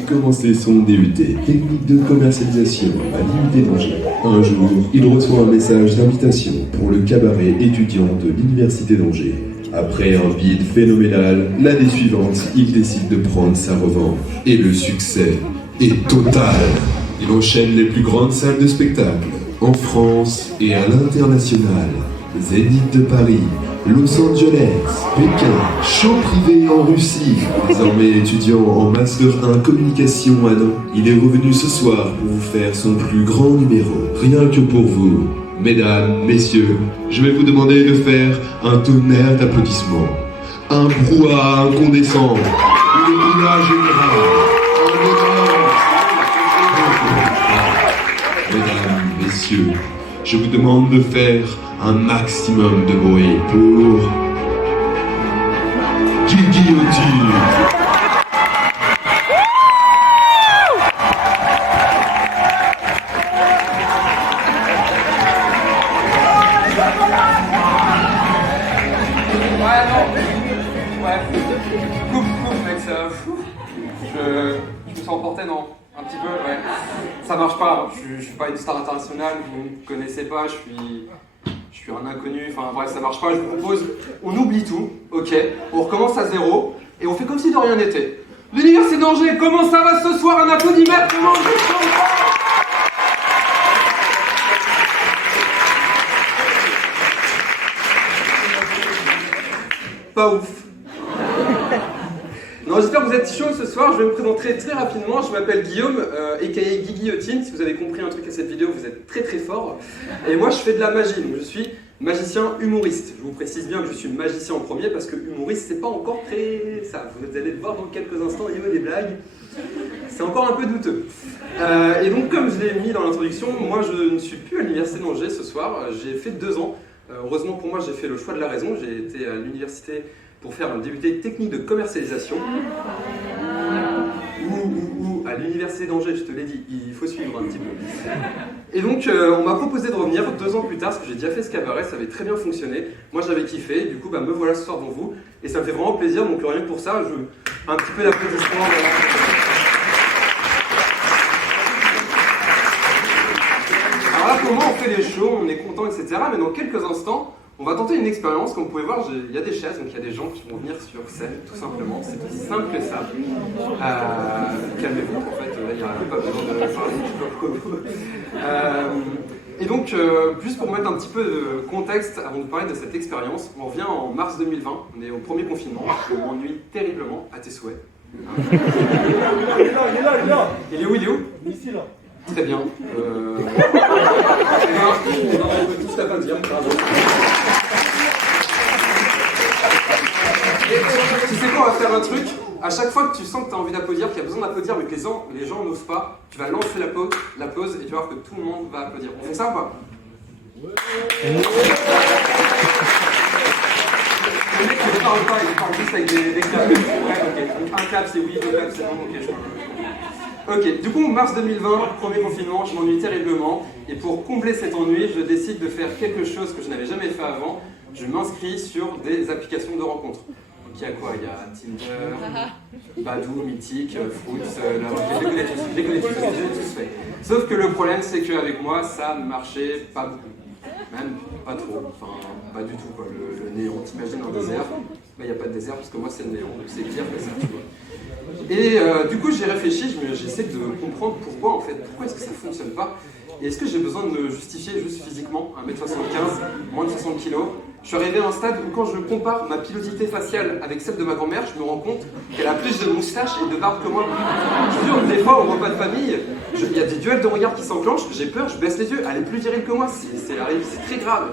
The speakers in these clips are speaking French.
commençait son DUT, technique de commercialisation à l'IUT d'Angers. Un jour, il reçoit un message d'invitation pour le cabaret étudiant de l'Université d'Angers. Après un bide phénoménal, l'année suivante, il décide de prendre sa revanche. Et le succès est total. Il enchaîne les plus grandes salles de spectacle, en France et à l'international. Zénith de Paris, Los Angeles, Pékin, show privé en Russie. Désormais étudiant en Master 1 Communication à Nantes, il est revenu ce soir pour vous faire son plus grand numéro. Rien que pour vous. Mesdames, messieurs, je vais vous demander de faire un tonnerre d'applaudissements. Un brouhaha incandescent. Une brûlage générale. Mesdames, messieurs, je vous demande de faire un maximum de bruit pour Guillotine. Coupe, mec, ça. Je me sens emporté, non? Un petit peu, ouais. Ça marche pas, je suis pas une star internationale, vous ne me connaissez pas, je suis un inconnu, enfin bref, ça marche pas, je vous propose, on oublie tout, ok, on recommence à zéro, et on fait comme si de rien n'était. L'Université d'Angers, comment ça va ce soir? Un applaudimètre, comment pas ouf. Non, j'espère que vous êtes chaud ce soir. Je vais me présenter très rapidement. Je m'appelle Guillaume, aka Guillotine. Si vous avez compris un truc à cette vidéo, vous êtes très très fort. Et moi, je fais de la magie. Donc, je suis magicien humoriste. Je vous précise bien que je suis magicien en premier parce que humoriste, c'est pas encore très ça. Vous allez le voir dans quelques instants au niveau des blagues. C'est encore un peu douteux. Et donc, comme je l'ai mis dans l'introduction, moi, je ne suis plus à l'Université d'Angers ce soir. J'ai fait 2 ans. Heureusement pour moi, j'ai fait le choix de la raison. J'ai été à l'université pour faire un DUT technique de commercialisation. Ou à l'Université d'Angers, je te l'ai dit, il faut suivre un petit peu. Et donc, on m'a proposé de revenir 2 ans plus tard, parce que j'ai déjà fait ce cabaret, ça avait très bien fonctionné. Moi, j'avais kiffé, du coup, me voilà ce soir devant vous. Et ça me fait vraiment plaisir, donc rien que pour ça, un petit peu d'applaudissements. Alors là, comment on fait les shows, on est content, etc. Mais dans quelques instants, on va tenter une expérience. Comme vous pouvez voir, il y a des chaises, donc il y a des gens qui vont venir sur scène, tout simplement. C'est aussi simple que ça. Calmez-vous, en fait, là, il n'y a pas besoin de parler comme vous. Et donc, juste pour mettre un petit peu de contexte avant de parler de cette expérience, on revient en mars 2020, on est au premier confinement, on m'ennuie terriblement, à tes souhaits. Il est là. Il est où? Ici, là. Très bien. On peut tous l'applaudir, bravo. Tu sais quoi, on va faire un truc. À chaque fois que tu sens que tu as envie d'applaudir, qu'il y a besoin d'applaudir, mais que les gens n'osent pas, tu vas lancer la pause et tu vas voir que tout le monde va applaudir. On fait ça ou pas? Le mec il ne parle pas, il parle juste avec des claps. Ouais, ok. Donc un clap c'est oui, 2 claps c'est non, ok, je comprends. Ok, du coup, mars 2020, premier confinement, je m'ennuie terriblement. Et pour combler cet ennui, je décide de faire quelque chose que je n'avais jamais fait avant. Je m'inscris sur des applications de rencontres. Donc il y a quoi? Il y a Tinder, Badoo, Mythique, Fruits, je les connais tous, je les ai tous fait. Sauf que le problème, c'est qu'avec moi, ça ne marchait pas beaucoup. Même pas trop, enfin pas du tout quoi. Le néon, t'imagines un désert, il n'y a pas de désert parce que moi c'est le néon, donc c'est clair que ça, tu vois. Et du coup j'ai réfléchi, j'essaie de comprendre pourquoi est-ce que ça ne fonctionne pas. Et est-ce que j'ai besoin de me justifier juste physiquement, 1m75, moins de 60 kg. Je suis arrivé à un stade où quand je compare ma pilosité faciale avec celle de ma grand-mère, je me rends compte qu'elle a plus de moustache et de barbe que moi. Je veux dire, des fois au repas de famille, il y a des duels de regard qui s'enclenchent, j'ai peur, je baisse les yeux, elle est plus virile que moi, c'est très grave.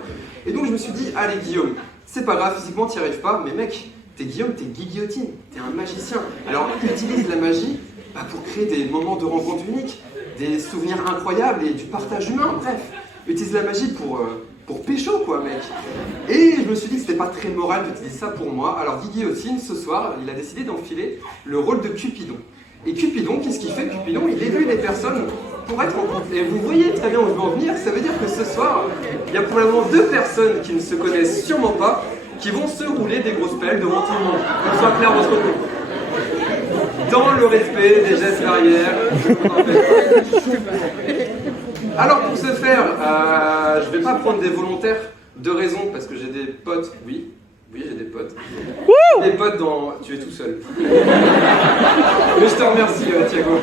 Et donc je me suis dit, allez Guillaume, c'est pas grave, physiquement t'y arrives pas, mais mec, t'es Guillaume, t'es Guillotine, t'es un magicien. Alors utilise la magie pour créer des moments de rencontre uniques, des souvenirs incroyables et du partage humain, bref. Utilise la magie pour pécho quoi mec. Et je me suis dit que c'était pas très moral d'utiliser ça pour moi. Alors Guillotine, ce soir, il a décidé d'enfiler le rôle de Cupidon. Et Cupidon, qu'est-ce qu'il fait? Cupidon, il éduque les personnes pour être en couple. Et vous voyez très bien où je veux en venir, ça veut dire que ce soir, il y a probablement 2 personnes qui ne se connaissent sûrement pas, qui vont se rouler des grosses pelles devant tout le monde. Qu'on soit clair dans ce côté. dans le respect des gestes barrières. Alors pour ce faire, je ne vais pas prendre des volontaires de raison parce que j'ai des potes, oui j'ai des potes. Des potes dans... Tu es tout seul. Mais je te remercie Thiago.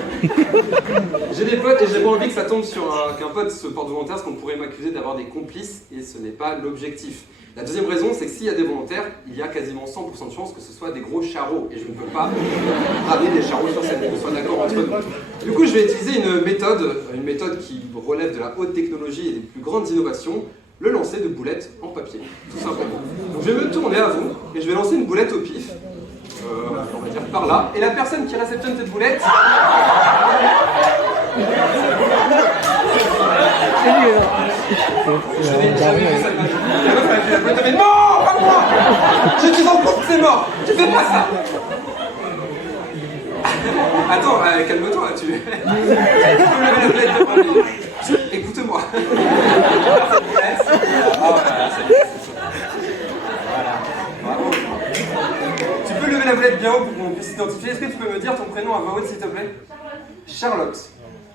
J'ai des potes et j'ai pas envie que ça tombe sur qu'un pote se porte volontaire parce qu'on pourrait m'accuser d'avoir des complices et ce n'est pas l'objectif. La deuxième raison, c'est que s'il y a des volontaires, il y a quasiment 100% de chances que ce soit des gros charros. Et je ne peux pas ramener des charros sur scène, qu'on soit d'accord entre nous. Du coup, je vais utiliser une méthode qui relève de la haute technologie et des plus grandes innovations, le lancer de boulettes en papier, tout simplement. Donc je vais me tourner à vous et je vais lancer une boulette au pif. On va dire par là. Et la personne qui réceptionne cette boulette... Je n'ai jamais vu ça de ma vie. La meuf a vu la boulette, mais non, pas moi. Je suis en couple, c'est mort. Tu fais pas ça. Attends, calme-toi, tu peux lever la boulette devant lui. Écoute-moi. Voilà. Bravo. Tu peux lever la boulette bien haut pour qu'on puisse s'identifier. Est-ce que tu peux me dire ton prénom à voix haute, s'il te plaît? Charlotte.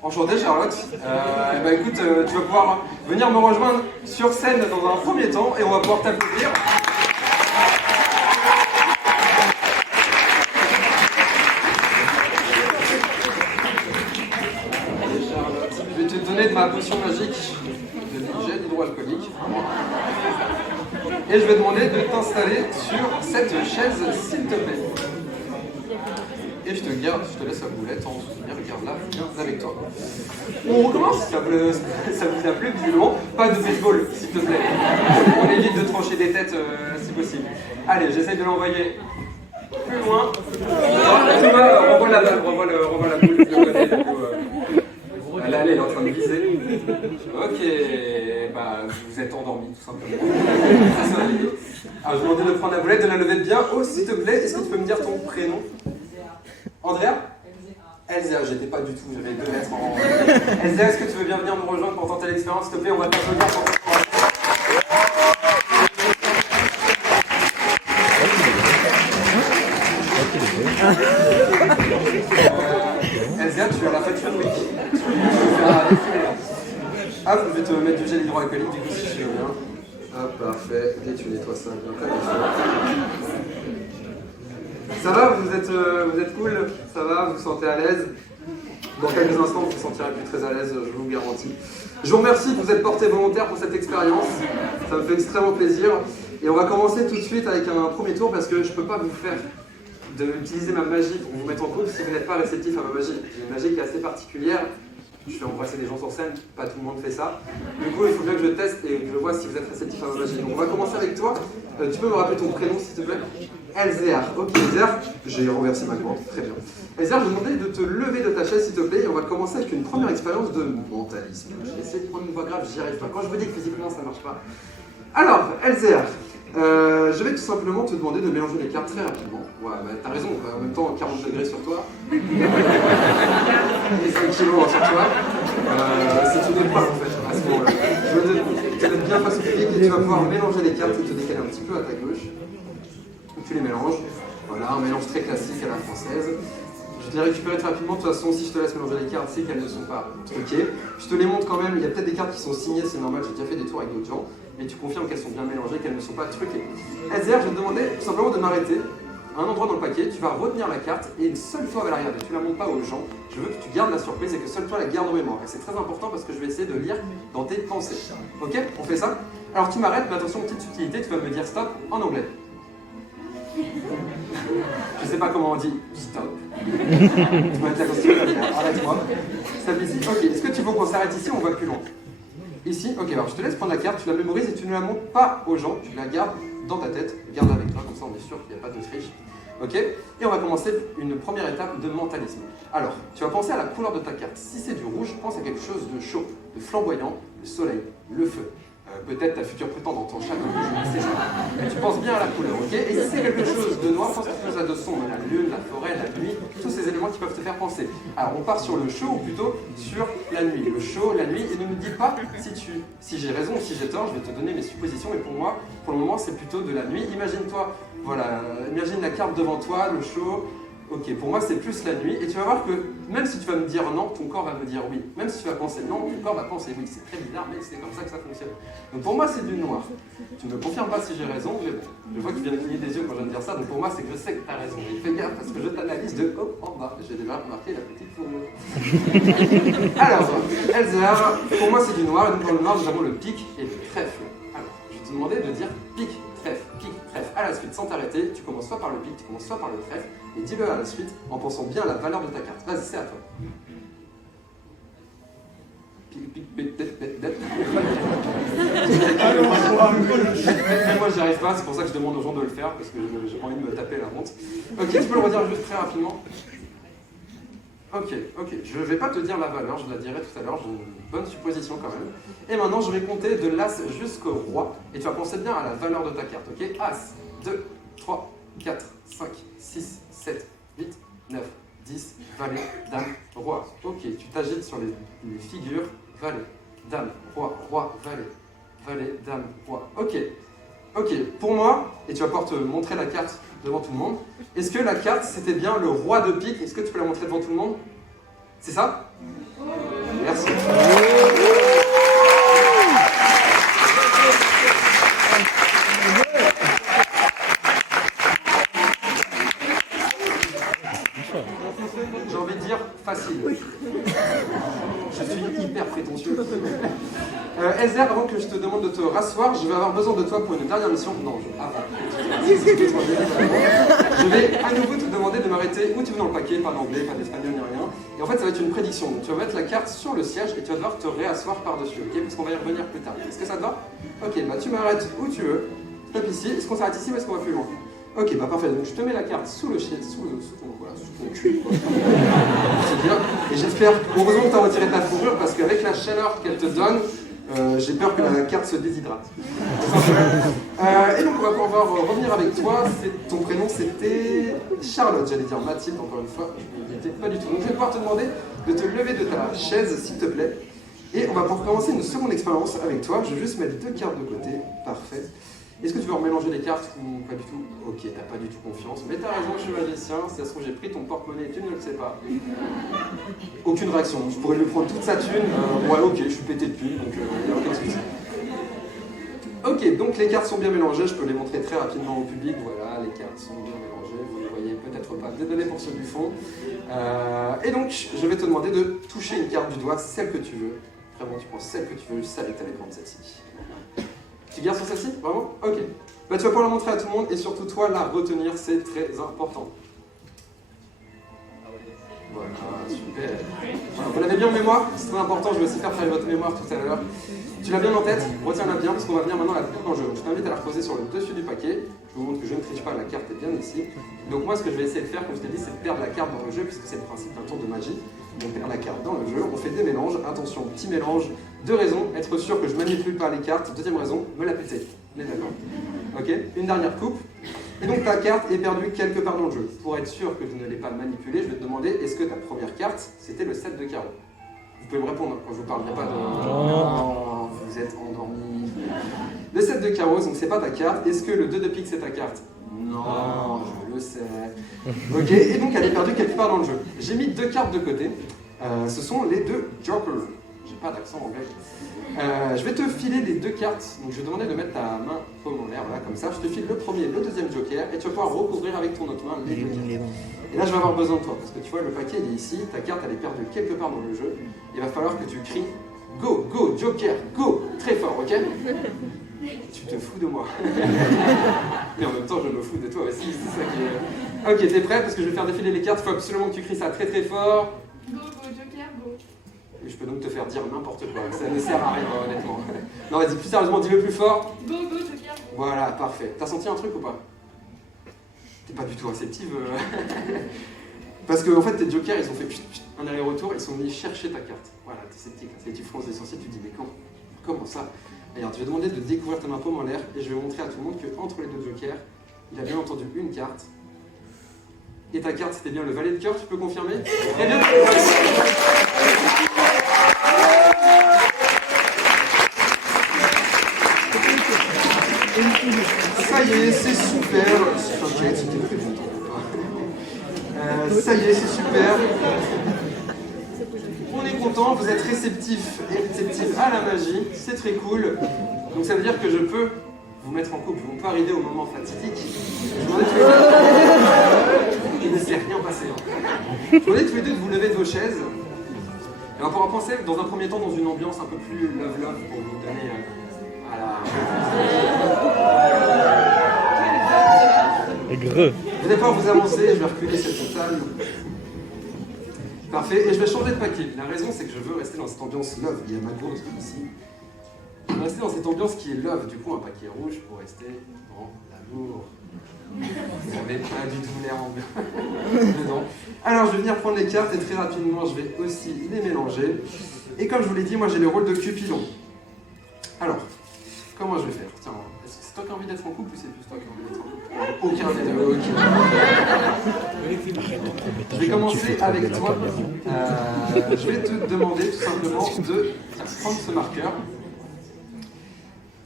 Enchanté, Charlotte. Écoute, tu vas pouvoir venir me rejoindre sur scène dans un premier temps et on va pouvoir t'applaudir. Je vais te donner de ma potion magique de gel hydroalcoolique. Et je vais demander de t'installer sur cette chaise, s'il te plaît. Et je te laisse la boulette en souvenir, garde-la bien avec toi. On recommence, ça vous a plu visiblement. Pas de baseball, s'il te plaît. On évite de trancher des têtes si possible. Allez, j'essaye de l'envoyer plus loin. Thomas, renvoie la balle, renvoie la boule, je le connais, du coup. Elle est en train de viser. Ok, vous êtes endormi tout simplement. Alors je vais demander de prendre la boulette, de la lever bien haut, s'il te plaît. Est-ce que tu peux me dire ton prénom? Andrea? Elsa, j'étais pas du tout, j'avais 2 lettres en... Elsa, est-ce que tu veux bien venir nous rejoindre pour tenter l'expérience? S'il te plaît, on va t'applaudir pour cette fois. Elsa, tu as la Fashion Week. Ah, je vais te mettre du gel hydroalcoolique, du coup, si tu veux bien. Hop, parfait. Et tu nettoies ça bien comme ça va, vous êtes cool? Ça va, vous vous sentez à l'aise? Dans quelques instants, vous vous sentirez plus très à l'aise, je vous le garantis. Je vous remercie de vous être porté volontaire pour cette expérience. Ça me fait extrêmement plaisir. Et on va commencer tout de suite avec un premier tour parce que je ne peux pas vous faire d'utiliser ma magie pour vous mettre en couple si vous n'êtes pas réceptif à ma magie. J'ai une magie qui est assez particulière. Je fais embrasser des gens sur scène, pas tout le monde fait ça. Du coup, il faut bien que je teste et que je vois si vous êtes réceptif à ma magie. Donc on va commencer avec toi. Tu peux me rappeler ton prénom s'il te plaît? Elzéar. Ok, Elzéar, j'ai renversé ma gourde, très bien. Elzéar, je vais demander de te lever de ta chaise s'il te plaît et on va commencer avec une première expérience de mentalisme. Je vais essayer de prendre une voix grave, j'y arrive pas. Quand je vous dis que physiquement ça marche pas. Alors, Elzéar, je vais tout simplement te demander de mélanger les cartes très rapidement. Ouais, t'as raison, en même temps 40 degrés sur toi. Et 5 kilos sur toi. C'est une épreuve en fait, à ce moment-là. Je vais te mettre bien face au public et tu vas pouvoir mélanger les cartes et te décaler un petit peu à ta gauche. Tu les mélanges. Voilà, un mélange très classique à la française. Je te les récupérer très rapidement. De toute façon, si je te laisse mélanger les cartes, c'est qu'elles ne sont pas truquées. Je te les montre quand même. Il y a peut-être des cartes qui sont signées, c'est normal. J'ai déjà fait des tours avec d'autres gens. Mais tu confirmes qu'elles sont bien mélangées, qu'elles ne sont pas truquées. Elzéar, je vais te demander tout simplement de m'arrêter à un endroit dans le paquet. Tu vas retenir la carte et une seule fois, va la regarder. Tu ne la montres pas aux gens. Je veux que tu gardes la surprise et que seule toi la gardes en mémoire. Et c'est très important parce que je vais essayer de lire dans tes pensées. Ok? On fait ça? Alors tu m'arrêtes, mais attention, petite subtilité, tu vas me dire stop en anglais. Je sais pas comment on dit stop. Tu vas être la constitution. Arrête-moi. Stop ici. Ok, est-ce que tu veux qu'on s'arrête ici ou on va plus loin? Ici? Ok, alors je te laisse prendre la carte, tu la mémorises et tu ne la montres pas aux gens, tu la gardes dans ta tête, garde-la avec toi, comme ça on est sûr qu'il n'y a pas de triche. Ok? Et on va commencer une première étape de mentalisme. Alors, tu vas penser à la couleur de ta carte. Si c'est du rouge, pense à quelque chose de chaud, de flamboyant, le soleil, le feu. Peut-être ta future prétendante en chaque rouge, c'est ça. Mais tu penses bien à la couleur, ok? Et si c'est quelque chose de noir, pense à quelque chose de sombre, la lune, la forêt, la nuit, tous ces éléments qui peuvent te faire penser. Alors on part sur le chaud ou plutôt sur la nuit. Le chaud, la nuit, et ne me dis pas si j'ai raison ou si j'ai tort, je vais te donner mes suppositions, mais pour moi, pour le moment, c'est plutôt de la nuit. Imagine-toi, voilà, imagine la carte devant toi, le chaud, Ok, pour moi c'est plus la nuit, et tu vas voir que même si tu vas me dire non, ton corps va me dire oui. Même si tu vas penser non, ton corps va penser oui. C'est très bizarre, mais c'est comme ça que ça fonctionne. Donc pour moi c'est du noir. Tu ne me confirmes pas si j'ai raison, mais bon, je vois que tu viens de cligner des yeux quand je viens de dire ça, donc pour moi c'est que je sais que tu as raison. Et fais gaffe parce que je t'analyse de haut en bas. J'ai déjà remarqué la petite fourrure. Alors, Elzar, pour moi c'est du noir, et donc dans le noir nous avons le pic et le trèfle. Alors, je vais te demander de dire pic, trèfle, à la suite sans t'arrêter. Tu commences soit par le pic, tu commences soit par le trèfle, et dis-le à la suite en pensant bien à la valeur de ta carte. Vas-y, c'est à toi. Pic, pic, pic, pic, pic, pic. Moi j'y arrive pas, c'est pour ça que je demande aux gens de le faire, parce que j'ai pas envie de me taper la honte. Ok, tu peux le redire juste très rapidement. Ok, je vais pas te dire la valeur, je la dirai tout à l'heure, j'ai une bonne supposition quand même. Et maintenant je vais compter de l'As jusqu'au Roi, et tu vas penser bien à la valeur de ta carte, ok? As, 2, 3, 4, 5, 6, 7, 8, 9, 10, Valet, Dame, Roi. Ok, tu t'agites sur les figures, Valet, Dame, Roi, Roi, Valet, Dame, Roi. Ok, pour moi, et tu vas pouvoir te montrer la carte devant tout le monde, est-ce que la carte c'était bien le Roi de pique? Est-ce que tu peux la montrer devant tout le monde? C'est ça? Merci. J'ai envie de dire facile. Je suis hyper prétentieux. Elzer, avant que je te demande de te rasseoir, je vais avoir besoin de toi pour une dernière mission. Non, je vais à nouveau te demander de m'arrêter où tu veux dans le paquet, pas d'anglais, pas d'espagnol ni rien. Et en fait, ça va être une prédiction. Donc, tu vas mettre la carte sur le siège et tu vas devoir te réasseoir par-dessus, ok? Parce qu'on va y revenir plus tard. Est-ce que ça te va? Ok, bah tu m'arrêtes où tu veux. Stop ici. Est-ce qu'on s'arrête ici ou est-ce qu'on va plus loin? Ok, bah parfait. Donc je te mets la carte sous le siège, sous ton cul. C'est bien. Et j'espère, heureusement que tu as retiré ta fourrure parce qu'avec la chaleur qu'elle te donne, j'ai peur que la carte se déshydrate. Et donc on va pouvoir revenir avec toi. Ton prénom c'était Charlotte, j'allais dire Mathilde encore une fois. Je n'étais pas du tout. Donc je vais pouvoir te demander de te lever de ta chaise s'il te plaît. Et on va pouvoir commencer une seconde expérience avec toi. Je vais juste mettre 2 cartes de côté. Parfait. Est-ce que tu veux remélanger les cartes ou pas du tout? Ok, t'as pas du tout confiance. Mais t'as raison, je suis magicien. Si ça se trouve, j'ai pris ton porte-monnaie et tu ne le sais pas. Aucune réaction. Je pourrais lui prendre toute sa thune. Ouais, ok, je suis pété de thunes, donc il n'y a aucun souci. Ok, donc les cartes sont bien mélangées. Je peux les montrer très rapidement au public. Voilà, les cartes sont bien mélangées. Vous ne les voyez peut-être pas. Désolé pour ceux du fond. Et donc, je vais te demander de toucher une carte du doigt, celle que tu veux. Vraiment, tu prends celle que tu veux. Je savais que tu allais prendre celle-ci. Tu gardes sur celle-ci? Vraiment? Ok. Bah, tu vas pouvoir la montrer à tout le monde et surtout toi la retenir, c'est très important. Voilà, super. Voilà, vous l'avez bien en mémoire? C'est très important, je vais aussi faire travailler votre mémoire tout à l'heure. Tu l'as bien en tête? Retiens-la bien parce qu'on va venir maintenant à la coupe d'enjeu. Je t'invite à la reposer sur le dessus du paquet. Je vous montre que je ne triche pas, la carte est bien ici. Donc moi ce que je vais essayer de faire, comme je t'ai dit, c'est de perdre la carte dans le jeu puisque c'est le principe d'un tour de magie. On perd la carte dans le jeu, on fait des mélanges. Attention, petit mélange. 2 raisons, être sûr que je ne manipule pas les cartes. Deuxième raison, me la péter. On est d'accord? Ok, une dernière coupe. Et donc ta carte est perdue quelque part dans le jeu. Pour être sûr que je ne l'ai pas manipulée, je vais te demander, est-ce que ta première carte, c'était le 7 de carreau? Vous pouvez me répondre quand je vous parle, il n'y a pas de... Non, vous êtes endormi. Le 7 de carreau, donc c'est pas ta carte. Est-ce que le 2 de pique, c'est ta carte? Non, je le sais. Ok, et donc elle est perdue quelque part dans le jeu. J'ai mis 2 cartes de côté. Ce sont les 2 jokers. J'ai pas d'accent anglais. Je vais te filer les 2 cartes. Donc je vais te demander de mettre ta main paume en l'air, voilà, comme ça. Je te file le premier et le deuxième joker et tu vas pouvoir recouvrir avec ton autre main les 2 cartes. Et là je vais avoir besoin de toi parce que tu vois le paquet il est ici, ta carte elle est perdue quelque part dans le jeu. Il va falloir que tu cries go, go, joker, go, très fort, ok? Tu te fous de moi. Mais en même temps je me fous de toi aussi, c'est ça qui est... Ok, t'es prêt? Parce que je vais faire défiler les cartes, il faut absolument que tu cries ça très très fort. Go, go, joker, go. Et je peux donc te faire dire n'importe quoi, ça ne sert à rien honnêtement. Non vas-y, plus sérieusement, dis-le plus fort. Go, go, joker, go. Voilà, parfait. T'as senti un truc ou pas? T'es pas du tout réceptive. Parce que en fait tes jokers ils ont fait un aller-retour, ils sont venus chercher ta carte. Voilà, t'es sceptique, et tu fronces les sourcils, tu te dis mais comment ça? Regarde, je vais demander de découvrir ta main paume en l'air et je vais montrer à tout le monde qu'entre les 2 jokers, il a bien entendu une carte. Et ta carte c'était bien le valet de cœur, tu peux confirmer? Eh bien, ça y est, c'est super. T'inquiète, c'était très bon. content, vous êtes réceptif et réceptif à la magie, c'est très cool. Donc ça veut dire que je peux vous mettre en couple, on peut arriver au moment fatidique. Je vous demandais tous les deux... Il ne s'est rien passé. Je vous demandais tous les deux de vous lever de vos chaises. Et on pourra penser dans un premier temps dans une ambiance un peu plus love-love pour vous donner à la... Aigreux. Vous n'allez pas vous avancer, je vais reculer cette table. Parfait, et je vais changer de paquet. La raison, c'est que je veux rester dans cette ambiance love. Il y a ma gourde ici. Je veux rester dans cette ambiance qui est love. Du coup, un paquet rouge pour rester dans l'amour. Vous n'avez pas du tout l'air en dedans. Alors, je vais venir prendre les cartes et très rapidement, je vais aussi les mélanger. Et comme je vous l'ai dit, moi j'ai le rôle de Cupidon. Alors, comment je vais faire? Tiens, est-ce que c'est toi qui as envie d'être en couple ou c'est plus toi qui as envie d'être en couple? Aucun des deux, ok. Je vais commencer avec toi. Je vais te demander tout simplement de prendre ce marqueur.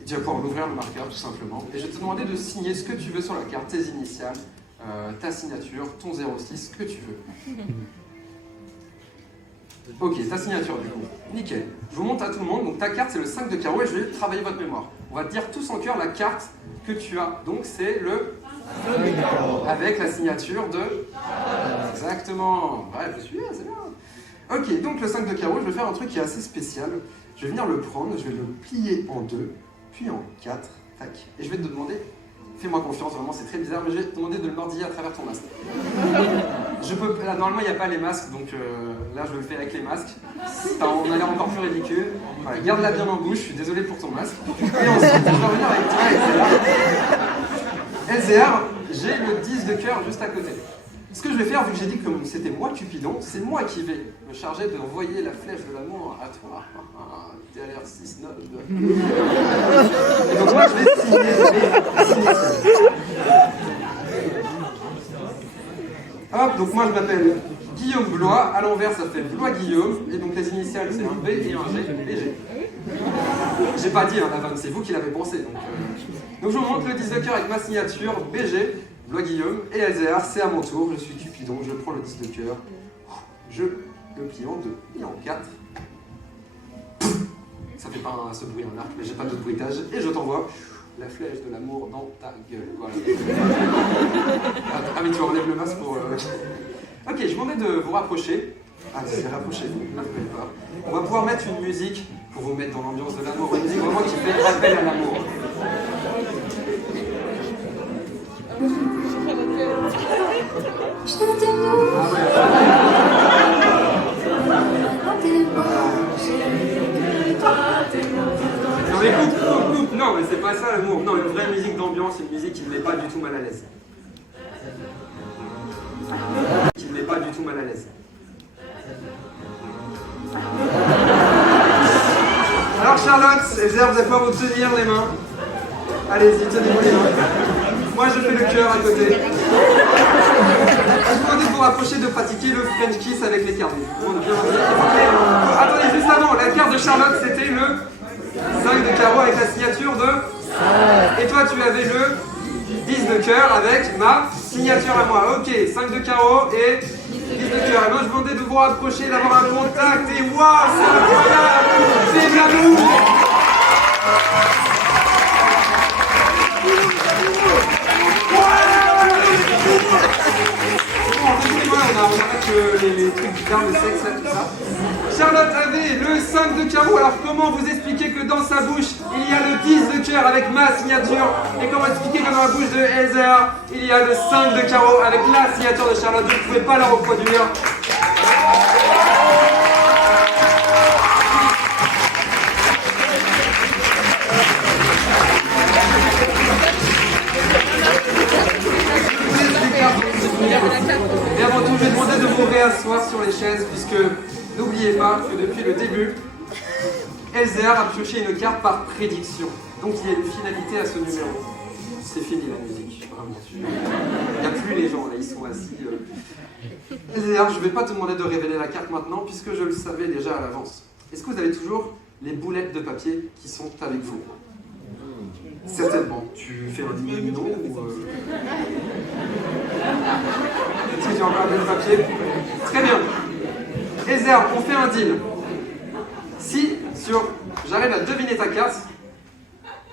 Tu vas pouvoir l'ouvrir le marqueur tout simplement. Et je vais te demander de signer ce que tu veux sur la carte, tes initiales, ta signature, ton 06, ce que tu veux. Ok, ta signature du coup. Nickel. Je vous montre à tout le monde. Donc ta carte c'est le 5 de carreau et je vais travailler votre mémoire. On va te dire tous en cœur la carte que tu as. Donc c'est le... avec la signature de... Exactement. Ouais, je suis là, c'est bien. Ok, donc le 5 de carreau, je vais faire un truc qui est assez spécial. Je vais venir le prendre, je vais le plier en 2, puis en 4, tac. Et je vais te demander, fais-moi confiance, vraiment c'est très bizarre, mais je vais te demander de le mordiller à travers ton masque. Là, normalement il n'y a pas les masques, donc là je le fais avec les masques. On a l'air encore plus ridicule. Voilà, garde-la bien en bouche, je suis désolé pour ton masque. Et ensuite, je vais revenir avec toi, LZR, j'ai le 10 de cœur juste à côté. Ce que je vais faire, vu que j'ai dit que c'était moi Cupidon, c'est moi qui vais me charger d'envoyer la flèche de l'amour à toi. T'es à l'air 6, 9, 2. Et donc moi je vais signer les initiales. Hop, donc moi je m'appelle Guillaume Blois, à l'envers ça fait Blois Guillaume, et donc les initiales c'est un B et un G, BG. J'ai pas dit la vanne, c'est vous qui l'avez pensé. Donc je vous montre le 10 de cœur avec ma signature, BG. Blois Guillaume et LZR, c'est à mon tour, je suis Cupidon, je prends le 10 de cœur, je le plie en 2 et en 4. Ça fait pas ce bruit en arc, mais j'ai pas d'autre bruitage, et je t'envoie la flèche de l'amour dans ta gueule. Voilà. Ah mais tu enlèves le masque pour... Ok, je vous demande de vous rapprocher. Allez, rapprochez-vous, ne vous pas. On va pouvoir mettre une musique pour vous mettre dans l'ambiance de l'amour, une musique vraiment qui fait appel à l'amour. Non mais coupe, non mais c'est pas ça l'amour. Non, une vraie musique d'ambiance, une musique qui ne met pas du tout mal à l'aise. Qui ne met pas du tout mal à l'aise. Alors Charlotte, LZR, vous allez pas vous tenir les mains. Allez-y, tenez-vous les mains. Moi je fais le cœur à côté. Je vous demande de vous rapprocher de pratiquer le French kiss avec les cartes. Attendez, juste avant, la carte de Charlotte c'était le 5 de carreau avec la signature de... Et toi tu avais le 10 de cœur avec ma signature à moi. Ok, 5 de carreau et 10 de cœur. Et moi je vous demandais de vous rapprocher, d'avoir un contact. Et waouh, c'est incroyable. C'est de l'amour. On arrête les trucs bizarres, le sexe, là, tout ça. Charlotte avait le 5 de carreau, alors comment vous expliquer que dans sa bouche, il y a le 10 de cœur avec ma signature, et comment expliquer que dans la bouche de LZR, il y a le 5 de carreau avec la signature de Charlotte, vous ne pouvez pas la reproduire. Et avant tout, je vais demander de vous réasseoir sur les chaises, puisque n'oubliez pas que depuis le début, LZR a pioché une carte par prédiction. Donc il y a une finalité à ce numéro. C'est fini la musique, vraiment. Il n'y a plus les gens, là, ils sont assis. LZR, je ne vais pas te demander de révéler la carte maintenant, puisque je le savais déjà à l'avance. Est-ce que vous avez toujours les boulettes de papier qui sont avec vous? Certainement. Tu fais un dîner non ou... Est-ce que tu as encore un peu de papier? Très bien. LZR, on fait un deal. Si j'arrive à deviner ta carte,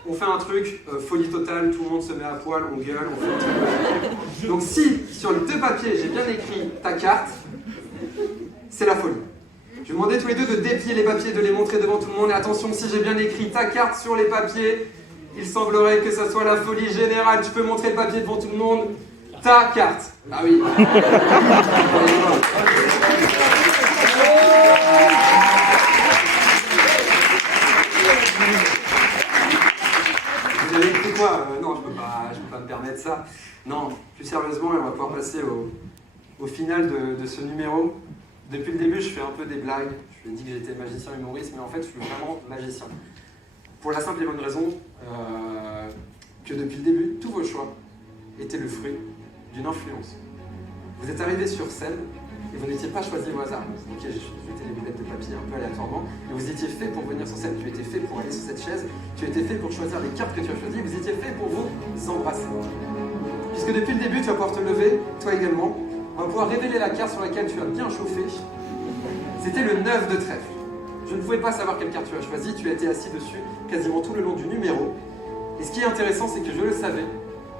on fait un truc, folie totale, tout le monde se met à poil, on gueule, on fait un truc. Donc si sur les 2 papiers j'ai bien écrit ta carte, c'est la folie. Je vais demander tous les deux de déplier les papiers, de les montrer devant tout le monde. Et attention, si j'ai bien écrit ta carte sur les papiers, il semblerait que ça soit la folie générale. Tu peux montrer le papier devant tout le monde. Ta carte. Ah oui. Vous avez écrit quoi? Non, je peux pas me permettre ça. Non, plus sérieusement, on va pouvoir passer au final de ce numéro. Depuis le début, je fais un peu des blagues. Je lui ai dit que j'étais magicien humoriste, mais en fait, je suis vraiment magicien. Pour la simple et bonne raison que depuis le début, tous vos choix étaient le fruit d'une influence. Vous êtes arrivé sur scène et vous n'étiez pas choisi au hasard. Ok, j'ai jeté les boulettes de papier un peu aléatoirement, mais vous étiez fait pour venir sur scène. Tu étais fait pour aller sur cette chaise. Tu étais fait pour choisir les cartes que tu as choisies. Vous étiez fait pour vous embrasser. Puisque depuis le début, tu vas pouvoir te lever, toi également. On va pouvoir révéler la carte sur laquelle tu as bien chauffé. C'était le 9 de trèfle. Je ne pouvais pas savoir quelle carte tu as choisi, tu as été assis dessus quasiment tout le long du numéro. Et ce qui est intéressant, c'est que je le savais,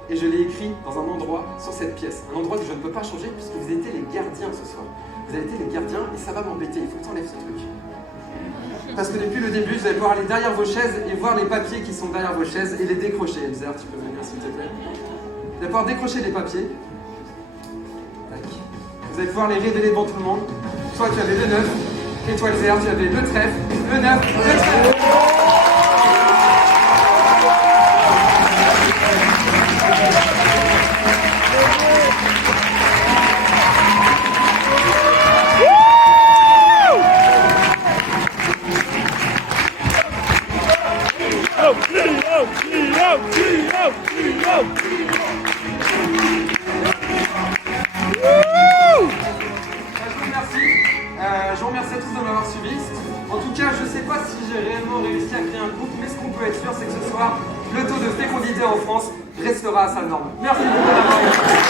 et je l'ai écrit dans un endroit sur cette pièce. Un endroit que je ne peux pas changer, puisque vous étiez les gardiens ce soir. Vous avez été les gardiens, et ça va m'embêter, il faut que tu enlèves ce truc. Parce que depuis le début, vous allez pouvoir aller derrière vos chaises et voir les papiers qui sont derrière vos chaises, et les décrocher. Elzer, tu peux venir s'il te plaît. Vous allez pouvoir décrocher les papiers. Vous allez pouvoir les révéler devant tout le monde. Toi, tu avais le 9, et toi, Elzer, tu avais le trèfle, le 9, le trèfle. Je vous remercie à tous de m'avoir suivi. En tout cas, je ne sais pas si j'ai réellement réussi à créer un couple, mais ce qu'on peut être sûr, c'est que ce soir, le taux de fécondité en France restera à sa norme. Merci beaucoup d'avoir été là.